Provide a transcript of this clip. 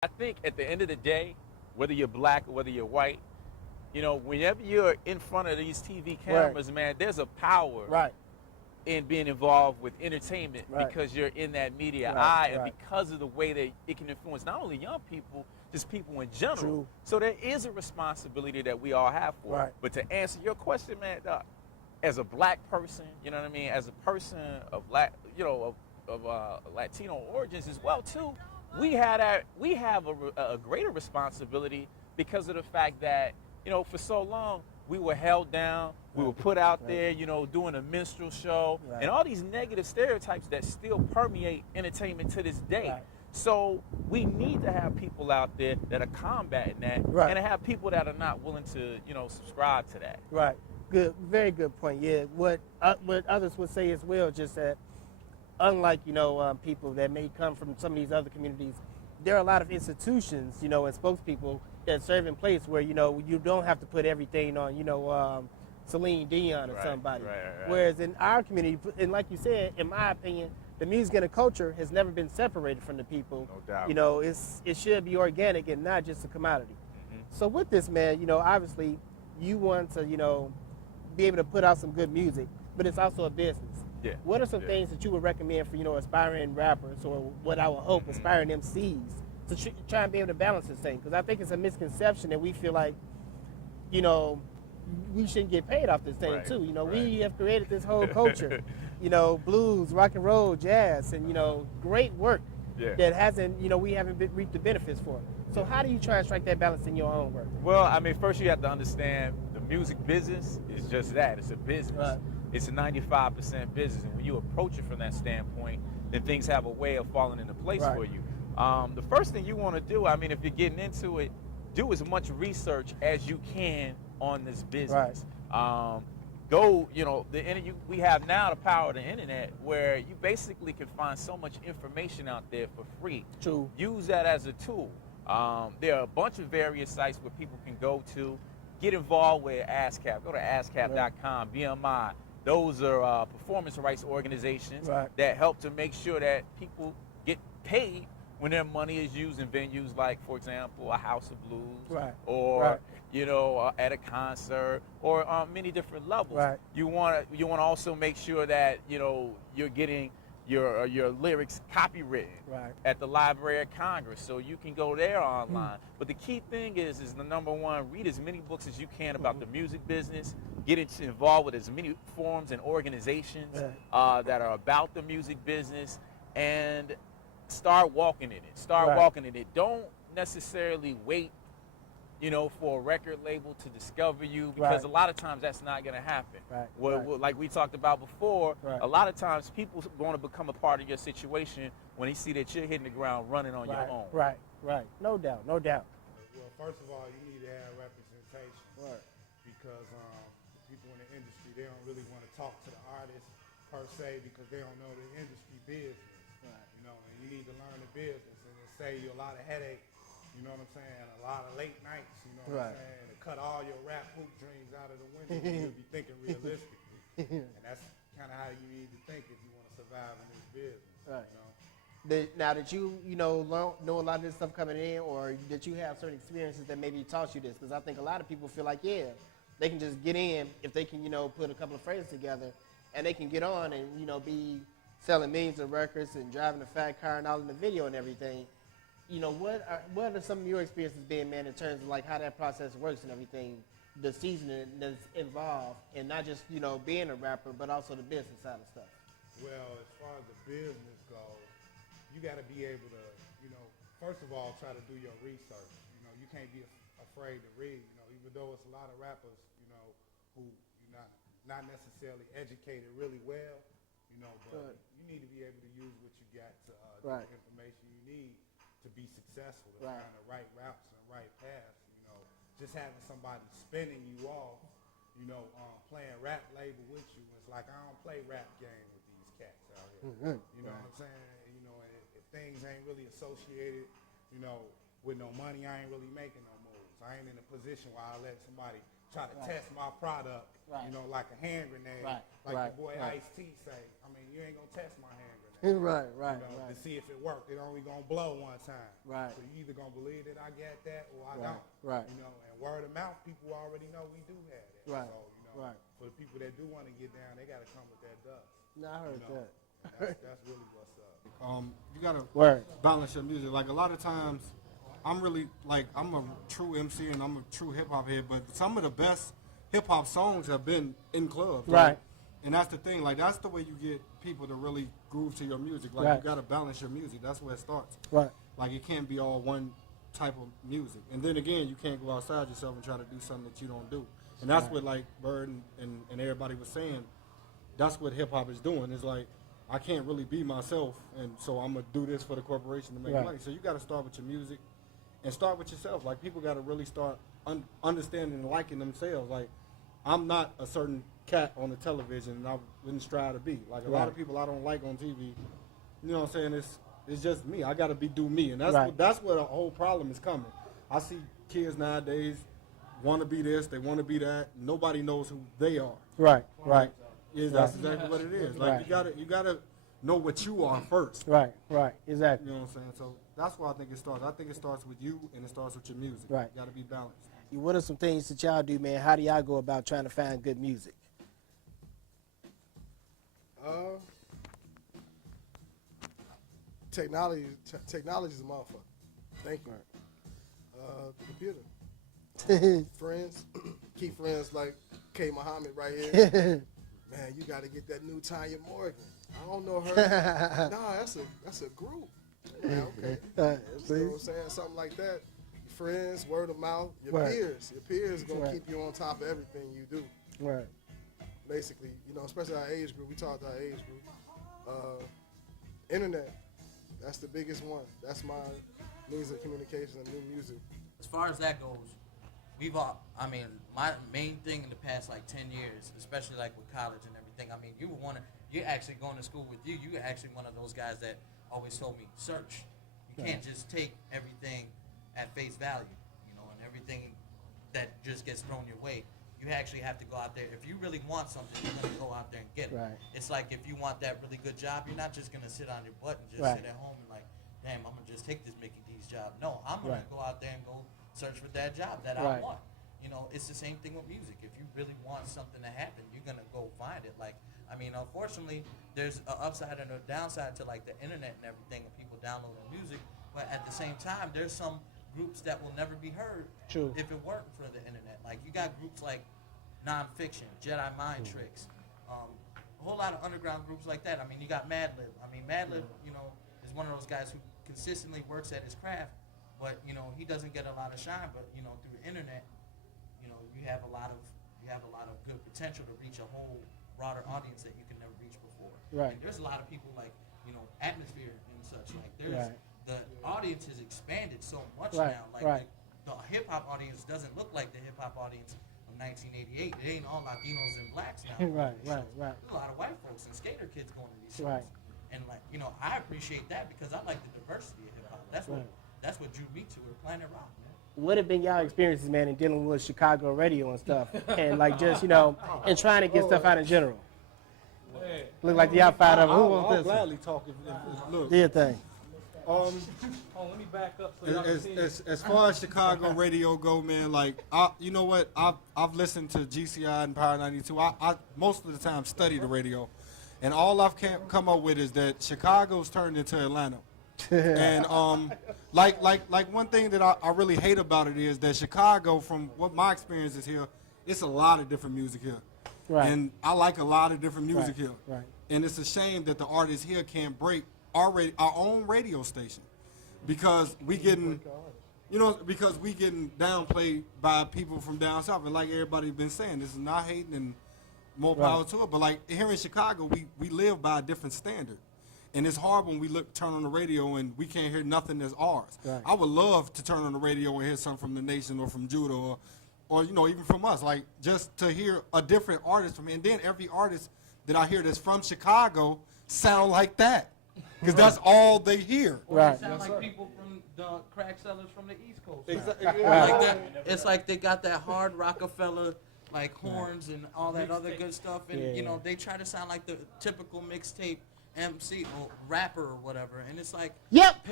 I think at the end of the day, whether you're black or whether you're white, whenever you're in front of these TV Right. cameras, man, there's a power Right. in being involved with entertainment Right. because you're in that media Right, eye and right. because of the way that it can influence not only young people, just people in general. True. So there is a responsibility that we all have for it. Right. But to answer your question, man, as a black person, you know what I mean, as a person of Latino origins as well too, we have a greater responsibility because of the fact that for so long we were held down, we were put out there, doing a minstrel show, Right. and all these negative stereotypes that still permeate entertainment to this day. Right. So we need to have people out there that are combating that, Right. and to have people that are not willing to subscribe to that. Right. Good. Very good point. Yeah. What others would say as well, just that unlike people that may come from some of these other communities, there are a lot of institutions, and spokespeople that serve in place where you don't have to put everything on Celine Dion or Right, somebody. right. Whereas in our community, and like you said, in my opinion, the music and the culture has never been separated from the people. No doubt. It should be organic and not just a commodity. Mhm. So with this, man, obviously you want to, be able to put out some good music, but it's also a business. Yeah. What are some Yeah. things that you would recommend for, aspiring rappers or what I would hope aspiring MCs to try and be able to balance this thing? Because I think it's a misconception that we feel like, we shouldn't get paid off this thing Right, too. right. We have created this whole culture, blues, rock and roll, jazz, and, great work Yeah. that hasn't, we haven't reaped the benefits for. So how do you try and strike that balance in your own work? Well, I mean, first you have to understand the music business is just that. It's a business. Right. It's a 95% business. And when you approach it from that standpoint, then things have a way of falling into place Right. for you. The first thing you want to do, I mean, if you're getting into it, do as much research as you can on this business. We have now the power of the internet where you basically can find so much information out there for free. True. Use that as a tool. There are a bunch of various sites where people can go to, get involved with ASCAP. Go to ASCAP.com, BMI. Those are performance rights organizations Right. that help to make sure that people get paid when their money is used in venues like, for example, a House of Blues, Right. or Right. at a concert, or on many different levels. Right. You want to also make sure that you're getting your lyrics copywritten Right. at the Library of Congress, so you can go there online. But the key thing is the number one: read as many books as you can about the music business. Get involved with as many forums and organizations that are about the music business, and start walking in it. Start Right. walking in it. Don't necessarily wait, for a record label to discover you, because Right. a lot of times that's not going to happen. Right, Well, right. like we talked about before, Right. a lot of times people want to become a part of your situation when they see that you're hitting the ground running on your own. Right. No doubt. Well, first of all, you need to have representation. Right. Because people in the industry, they don't really want to talk to the artists per se because they don't know the industry business. Right. And you need to learn the business, and it save you a lot of headache. You know what I'm saying? A lot of late nights. You know what Right. I'm saying? To cut all your rap hoop dreams out of the window, you'll be thinking realistically, and that's kind of how you need to think if you want to survive in this business. Right. You know? Now that you know a lot of this stuff coming in, or that you have certain experiences that maybe taught you this, because I think a lot of people feel like they can just get in if they can put a couple of phrases together, and they can get on and be selling millions of records and driving a fat car and all in the video and everything. What are some of your experiences been, man, in terms of like how that process works and everything, the seasoning that's involved, and not just being a rapper, but also the business side of stuff? Well, as far as the business goes, you got to be able to, first of all, try to do your research. You can't be afraid to read. Even though it's a lot of rappers, who not necessarily educated really well, but you need to be able to use what you got to Right. get the information you need to be successful, to Right. find the right routes and the right paths. Just having somebody spinning you off, playing rap label with you. It's like I don't play rap game with these cats out here. You know what I'm saying? And if things ain't really associated, with no money, I ain't really making no moves. I ain't in a position where I let somebody try to test my product, Right. like a hand grenade, Right. like Right. the boy Right. Ice-T say. I mean, you ain't gonna test my hand grenade. Right, right, you know, right. to see if it worked. It only gonna blow one time. Right. So you either gonna believe that I got that or I Right, don't. right. You know, and word of mouth, people already know we do have that. Right, So, you know, right. for the people that do want to get down, they gotta come with that dust. No, I heard You know, that. that's really what's up. You gotta Word. balance your music. Like a lot of times, I'm really like I'm a true MC and I'm a true hip hop head, but some of the best hip hop songs have been in clubs. Right. Like, and that's the thing. Like that's the way you get people to really groove to your music. Like Right. you gotta balance your music. That's where it starts. Right. Like it can't be all one type of music. And then again, you can't go outside yourself and try to do something that you don't do. And that's what like Bird and everybody was saying. That's what hip hop is doing. It's like I can't really be myself, and so I'm gonna do this for the corporation to make Right. money. So you got to start with your music, and start with yourself. Like people got to really start understanding and liking themselves. Like I'm not a certain cat on the television, and I wouldn't strive to be. Like a lot of people I don't like on TV. You know what I'm saying? It's just me. I got to do me, and that's where the whole problem is coming. I see kids nowadays want to be this, they want to be that. Nobody knows who they are. Right, right. Yeah, that's exactly what it is. Like you gotta know what you are first. Right, right. Exactly. You know what I'm saying? So that's why I think it starts. I think it starts with you and it starts with your music. Right. You gotta be balanced. What are some things that y'all do, man? How do y'all go about trying to find good music? Technology is a motherfucker. Thank you. The computer. Friends, keep friends like K. Muhammad right here. Man, you got to get that new Tanya Morgan. I don't know her. Nah, that's a group. Yeah, okay. You know what I'm saying? Something like that. Friends, word of mouth, your peers gonna keep you on top of everything you do. Right. Basically, you know, especially our age group. We talked our age group. Internet, that's the biggest one. That's my means of communication and new music. As far as that goes, my main thing in the past like 10 years, especially like with college and everything, I mean, you're actually going to school with you. You're actually one of those guys that always told me, search. You can't just take everything at face value, you know, and everything that just gets thrown your way. You actually have to go out there. If you really want something, you're going to go out there and get it. Right. It's like if you want that really good job, you're not just going to sit on your butt and just sit at home and like, damn, I'm going to just take this Mickey D's job. No, I'm going to go out there and go search for that job that I want. You know, it's the same thing with music. If you really want something to happen, you're going to go find it. Like, I mean, unfortunately, there's an upside and a downside to like the internet and everything and people downloading music. But at the same time, there's some groups that will never be heard if it weren't for the internet. Like you got groups like Nonfiction, Jedi Mind Tricks, a whole lot of underground groups like that. I mean, you got Madlib. I mean, Madlib, you know, is one of those guys who consistently works at his craft, but you know, he doesn't get a lot of shine. But you know, through the internet, you know, you have a lot of good potential to reach a whole broader audience that you can never reach before. Right. And there's a lot of people like, you know, Atmosphere and such. Like there's the audience has expanded so much now. Like the hip hop audience doesn't look like the hip hop audience of 1988. It ain't all Latinos and blacks now. Right. There's a lot of white folks and skater kids going to these shows. Right. And like, you know, I appreciate that because I like the diversity of hip hop. That's what drew me to it, Planet Rock, man. What have been y'all experiences, man, in dealing with Chicago radio and stuff, and like just and trying to get stuff out in general? Look like the outside of who was I'll this? gladly talk if look. Do your thing. Let me back up so y'all can see it. As far as Chicago radio go, man, like you know what? I've listened to GCI and Power 92. I most of the time study the radio, and all I've come up with is that Chicago's turned into Atlanta. And like one thing that I really hate about it is that Chicago, from what my experience is here, it's a lot of different music here. Right. And I like a lot of different music here. Right. And it's a shame that the artists here can't break our own radio station because we getting downplayed by people from down south. And like everybody's been saying, this is not hating and more power to it. But like here in Chicago, we live by a different standard. And it's hard when we turn on the radio and we can't hear nothing that's ours. Right. I would love to turn on the radio and hear something from The Nation or from Judah or you know, even from us, like just to hear a different artist from, and then every artist that I hear that's from Chicago sound like that, because that's all they hear. Right. They sound like people from the crack sellers from the East Coast. Exactly. Like that, it's like they got that hard Rockefeller like horns and all that other good stuff, and you know they try to sound like the typical mixtape MC or rapper or whatever, and it's like, Yep.